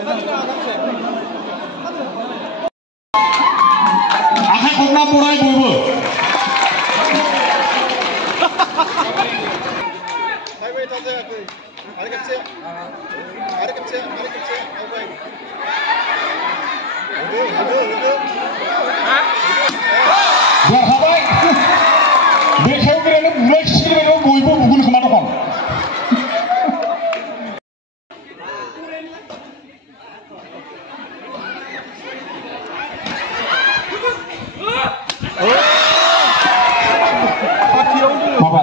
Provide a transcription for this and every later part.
आखाइ खबना बराय बयबो बाय थाजायाखै आरो खेबसे आवगाय होदो देरहाबाय बेखायाव गेलेनो बुलाय सिगिबायनो बयबो बुगोन खोमा दखन माबा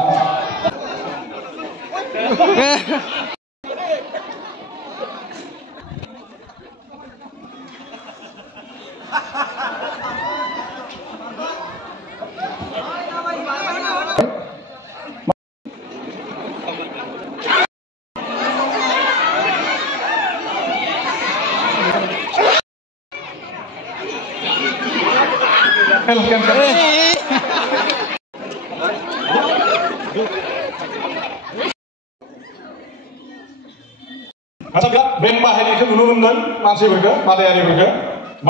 बेंक बाहायनायखौ नुनो मोनगोन मानसिफोरखौ बादायारिफोरखौ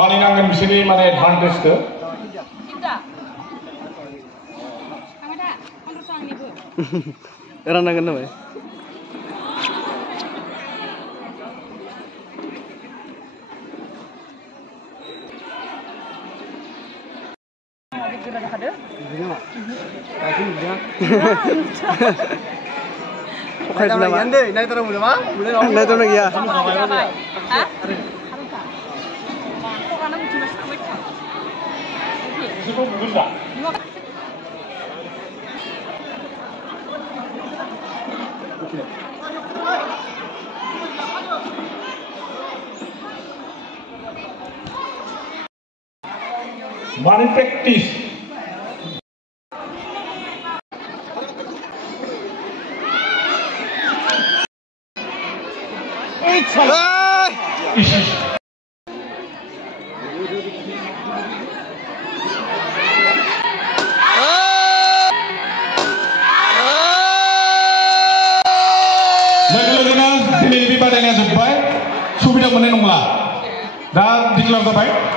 मानिनांगोन बिसोरनि माने एडभान्टेजखौ राननांगोन नामा Money practice. Logo-logonya dibadannya jebak, sudah menenunglah. Dan dikelar sampai.